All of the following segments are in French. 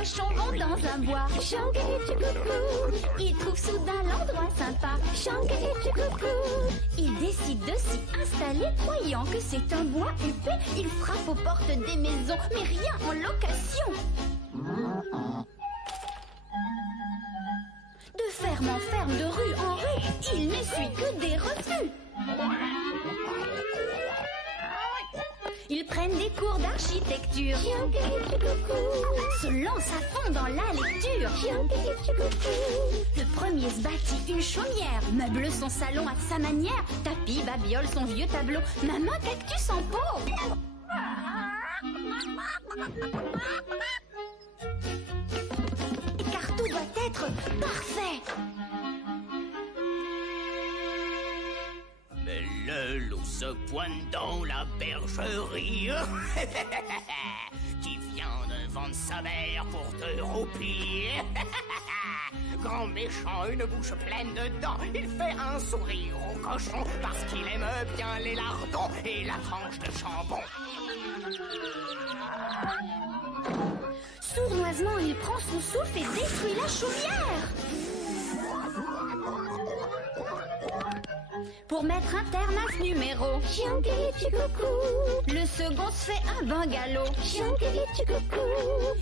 cochons vont dans un bois. Ils trouvent soudain l'endroit sympa. Ils décident de s'y installer, croyant que c'est un bois huppé. Ils frappent aux portes des maisons, mais rien en location. De ferme en ferme, de rue en rue, il n'essuie que des refus. Ils prennent des cours d'architecture, se lancent à fond dans la lecture. Le premier se bâtit une chaumière, meuble son salon à sa manière, tapis, babiole son vieux tableau, même un cactus en pot. Car tout doit être parfait. Mais le loup se pointe dans la bergerie. Qui vient de vendre sa mère pour te roupir. Grand méchant, une bouche pleine de dents. Il fait un sourire au cochon parce qu'il aime bien les lardons et la tranche de jambon. Sournoisement, il prend son souffle et détruit la chaumière. Pour mettre un terme à ce numéro, le second se fait un bungalow.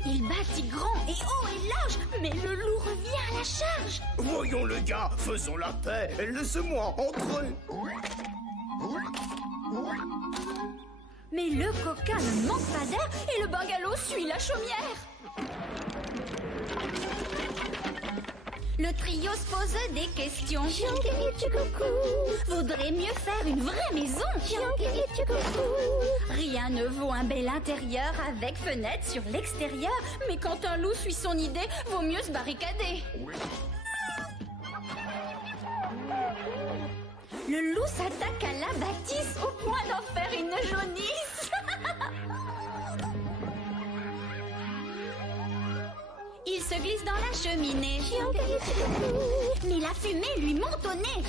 Il bâtit grand et haut et large, mais le loup revient à la charge. Voyons le gars, faisons la paix, laisse-moi entrer. Mais le coquin ne manque pas d'air et le bungalow suit la chaumière. Le trio se pose des questions. Voudrait mieux faire une vraie maison. Rien ne vaut un bel intérieur avec fenêtre sur l'extérieur. Mais quand un loup suit son idée, vaut mieux se barricader. Le loup s'attaque à la bâtisse au point d'en faire une jaunisse. Il se glisse dans la cheminée, mais la fumée lui monte au nez.